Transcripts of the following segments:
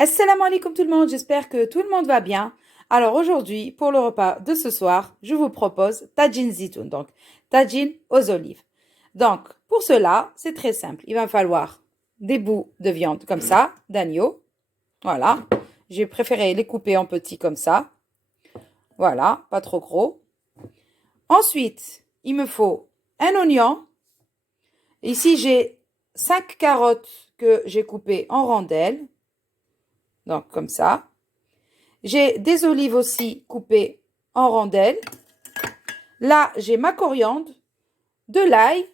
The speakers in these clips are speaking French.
Assalamu alaikum tout le monde, j'espère que tout le monde va bien. Alors aujourd'hui, pour le repas de ce soir, je vous propose tagine zitoun, donc tagine aux olives. Donc pour cela, c'est très simple. Il va me falloir des bouts de viande comme ça, d'agneau. Voilà. J'ai préféré les couper en petits comme ça. Voilà, pas trop gros. Ensuite, il me faut un oignon. Ici, j'ai 5 carottes que j'ai coupées en rondelles. Donc comme ça. J'ai des olives aussi coupées en rondelles. Là, j'ai ma coriandre, de l'ail.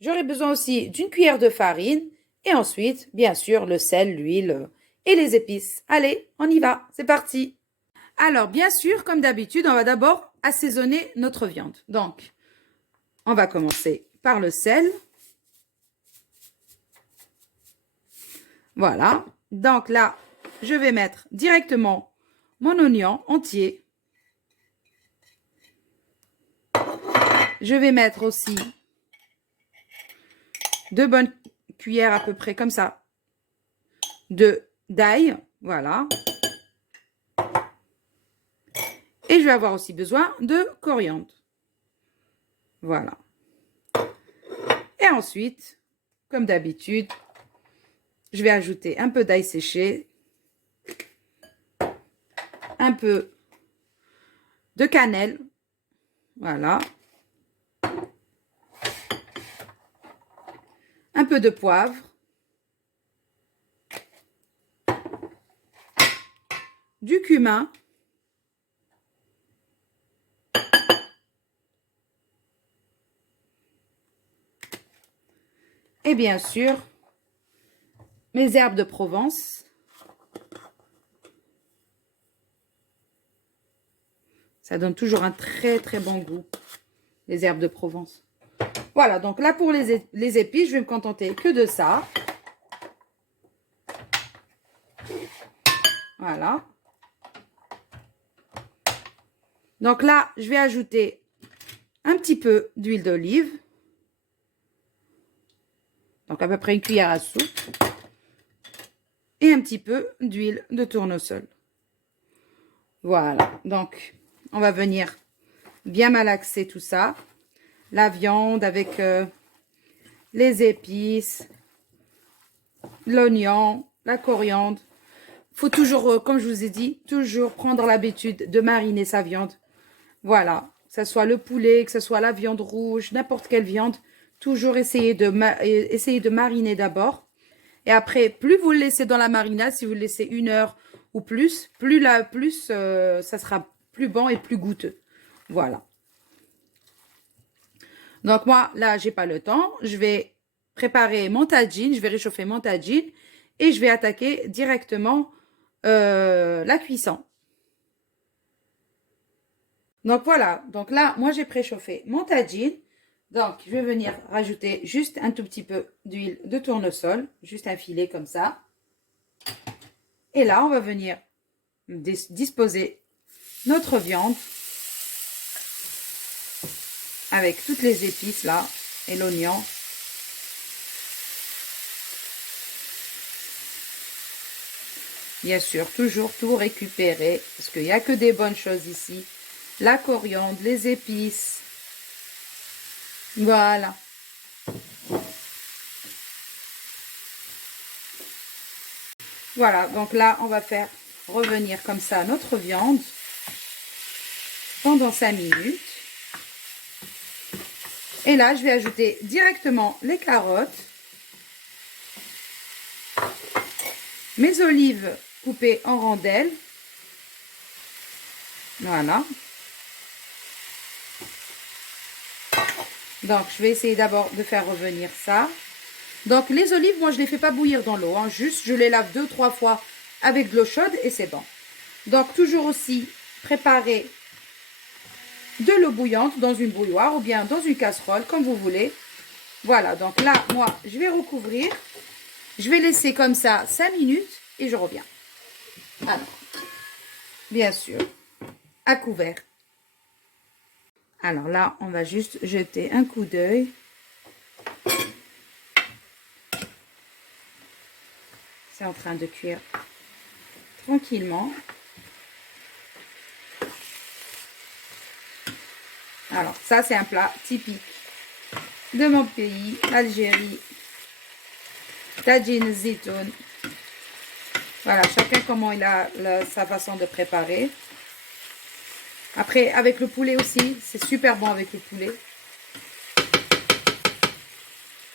J'aurai besoin aussi d'une cuillère de farine. Et ensuite, bien sûr, le sel, l'huile et les épices. Allez, on y va, c'est parti. Alors, bien sûr, comme d'habitude, on va d'abord assaisonner notre viande. Donc, on va commencer par le sel. Voilà. Donc là, je vais mettre directement mon oignon entier. Je vais mettre aussi 2 bonnes cuillères à peu près comme ça d'ail, voilà. Et je vais avoir aussi besoin de coriandre. Voilà. Et ensuite, comme d'habitude, je vais ajouter un peu d'ail séché, un peu de cannelle, voilà. Un peu de poivre. Du cumin. Et bien sûr, mes herbes de Provence. Ça donne toujours un très très bon goût, les herbes de Provence. Voilà, donc là pour les épices, je vais me contenter que de ça. Voilà. Donc là, je vais ajouter un petit peu d'huile d'olive. Donc à peu près une cuillère à soupe. Et un petit peu d'huile de tournesol. Voilà, donc on va venir bien malaxer tout ça. La viande avec les épices, l'oignon, la coriandre. Il faut toujours, comme je vous ai dit, toujours prendre l'habitude de mariner sa viande. Voilà, que ce soit le poulet, que ce soit la viande rouge, n'importe quelle viande. Toujours essayer de mariner d'abord. Et après, plus vous le laissez dans la marinade, si vous le laissez 1 heure ou plus, ça sera plus bon et plus goûteux. Voilà. Donc moi, là, j'ai pas le temps. Je vais préparer mon tagine, je vais réchauffer mon tagine et je vais attaquer directement la cuisson. Donc voilà, donc là, moi j'ai préchauffé mon tagine. Donc je vais venir rajouter juste un tout petit peu d'huile de tournesol, juste un filet comme ça. Et là, on va venir disposer notre viande avec toutes les épices là et l'oignon. Bien sûr, toujours tout récupérer parce qu'il n'y a que des bonnes choses ici. La coriandre, les épices. Voilà. Voilà, donc là, on va faire revenir comme ça notre viande pendant 5 minutes. Et là, je vais ajouter directement les carottes, mes olives coupées en rondelles. Voilà. Donc, je vais essayer d'abord de faire revenir ça. Donc, les olives, moi, je ne les fais pas bouillir dans l'eau. Hein, juste, je les lave 2-3 fois avec de l'eau chaude et c'est bon. Donc, toujours aussi préparer de l'eau bouillante dans une bouilloire ou bien dans une casserole, comme vous voulez. Voilà, donc là, moi, je vais recouvrir. Je vais laisser comme ça 5 minutes et je reviens. Alors, bien sûr, à couvert. Alors là, on va juste jeter un coup d'œil. C'est en train de cuire tranquillement. Alors, ça, c'est un plat typique de mon pays, l'Algérie. Tagine zitoun. Voilà, chacun comment il a sa façon de préparer. Après, avec le poulet aussi, c'est super bon avec le poulet.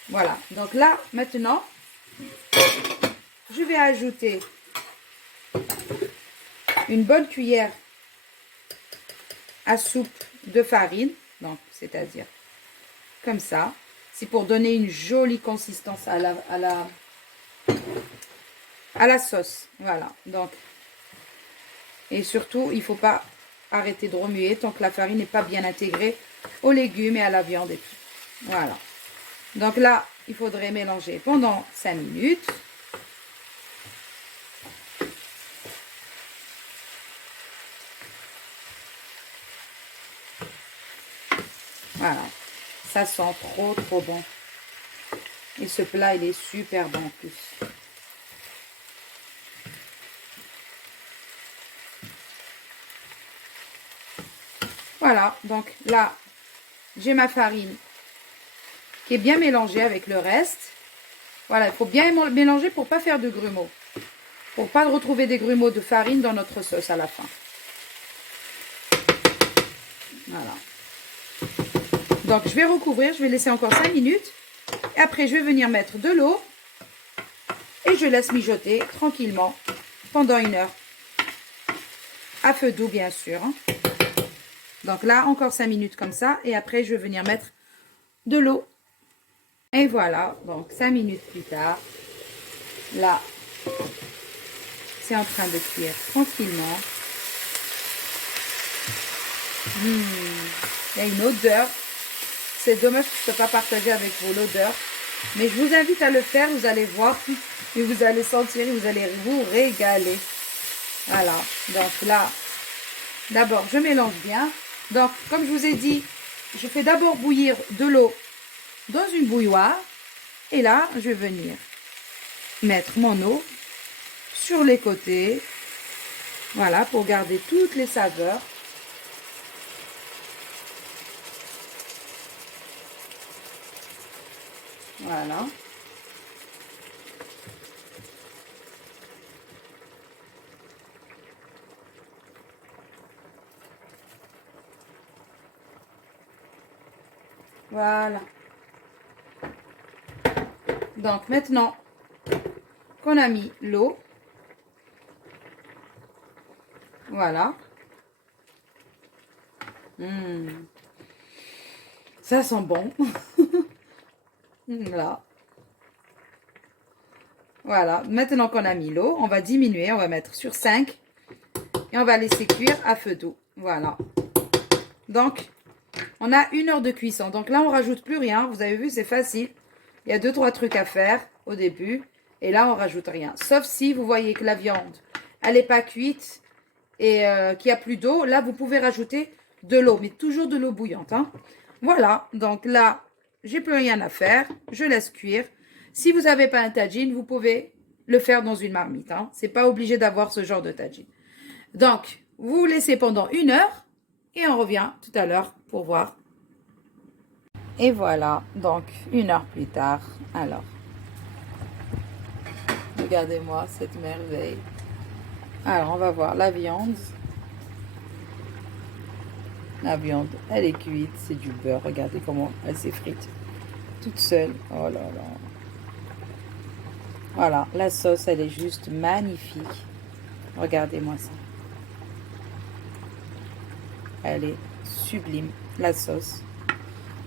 Voilà, donc là, maintenant, je vais ajouter une bonne cuillère à soupe de farine, donc c'est-à-dire comme ça. C'est pour donner une jolie consistance à la sauce. Voilà, donc, et surtout, il ne faut pas arrêter de remuer tant que la farine n'est pas bien intégrée aux légumes et à la viande et tout. Voilà. Donc là, il faudrait mélanger pendant 5 minutes. Voilà. Ça sent trop, trop bon. Et ce plat, il est super bon en plus. Voilà. Donc là, j'ai ma farine qui est bien mélangée avec le reste. Voilà, il faut bien mélanger pour ne pas faire de grumeaux. Pour ne pas retrouver des grumeaux de farine dans notre sauce à la fin. Voilà. Donc, je vais recouvrir, je vais laisser encore 5 minutes. Et après, je vais venir mettre de l'eau. Et je laisse mijoter tranquillement pendant 1 heure. À feu doux, bien sûr. Donc là, encore 5 minutes comme ça. Et après, je vais venir mettre de l'eau. Et voilà, donc 5 minutes plus tard. Là, c'est en train de cuire tranquillement. Il y a une odeur. C'est dommage que je ne peux pas partager avec vous l'odeur. Mais je vous invite à le faire. Vous allez voir. Et vous allez sentir. Et vous allez vous régaler. Voilà. Donc là, d'abord, je mélange bien. Donc, comme je vous ai dit, je fais d'abord bouillir de l'eau dans une bouilloire. Et là, je vais venir mettre mon eau sur les côtés. Voilà, pour garder toutes les saveurs. Voilà. Voilà. Donc maintenant qu'on a mis l'eau, voilà. Ça sent bon. Là. Voilà. Maintenant qu'on a mis l'eau, on va diminuer, on va mettre sur 5 et on va laisser cuire à feu doux. Voilà. Donc, on a 1 heure de cuisson. Donc là, on rajoute plus rien. Vous avez vu, c'est facile. Il y a 2-3 trucs à faire au début. Et là, on rajoute rien. Sauf si vous voyez que la viande, elle n'est pas cuite et qu'il n'y a plus d'eau. Là, vous pouvez rajouter de l'eau, mais toujours de l'eau bouillante. Hein. Voilà. Donc là, j'ai plus rien à faire. Je laisse cuire. Si vous n'avez pas un tagine, vous pouvez le faire dans une marmite. Hein. Ce n'est pas obligé d'avoir ce genre de tagine. Donc, vous laissez pendant 1 heure et on revient tout à l'heure pour voir. Et voilà, donc 1 heure plus tard. Alors, regardez-moi cette merveille. Alors, on va voir la viande. La viande, elle est cuite, c'est du beurre. Regardez comment elle s'effrite toute seule. Oh là là. Voilà, la sauce, elle est juste magnifique. Regardez-moi ça. Elle est sublime, la sauce.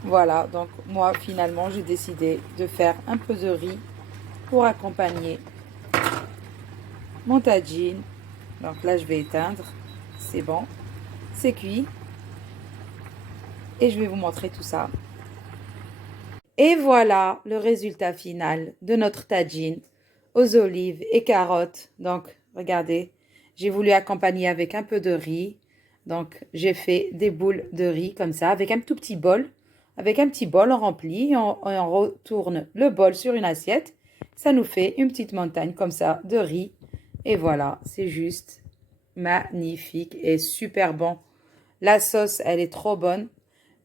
Voilà, donc moi, finalement, j'ai décidé de faire un peu de riz pour accompagner mon tagine. Donc là, je vais éteindre. C'est bon, c'est cuit. Et je vais vous montrer tout ça. Et voilà le résultat final de notre tagine aux olives et carottes. Donc, regardez, j'ai voulu accompagner avec un peu de riz. Donc, j'ai fait des boules de riz comme ça, avec un tout petit bol. Avec un petit bol, on remplit, on retourne le bol sur une assiette. Ça nous fait une petite montagne comme ça de riz Et voilà, c'est juste magnifique et super bon. La sauce, elle est trop bonne.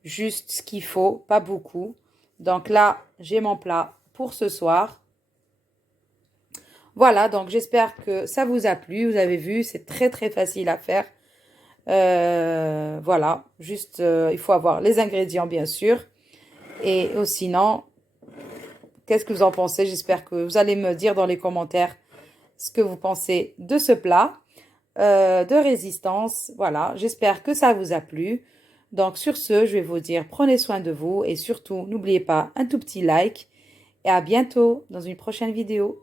Juste ce qu'il faut, pas beaucoup. Donc là, j'ai mon plat pour ce soir. Voilà, donc j'espère que ça vous a plu. Vous avez vu, c'est très très facile à faire. Voilà, juste il faut avoir les ingrédients bien sûr. Et sinon, qu'est-ce que vous en pensez? J'espère que vous allez me dire dans les commentaires ce que vous pensez de ce plat de résistance. Voilà, j'espère que ça vous a plu. Donc sur ce, je vais vous dire prenez soin de vous et surtout n'oubliez pas un tout petit like et à bientôt dans une prochaine vidéo.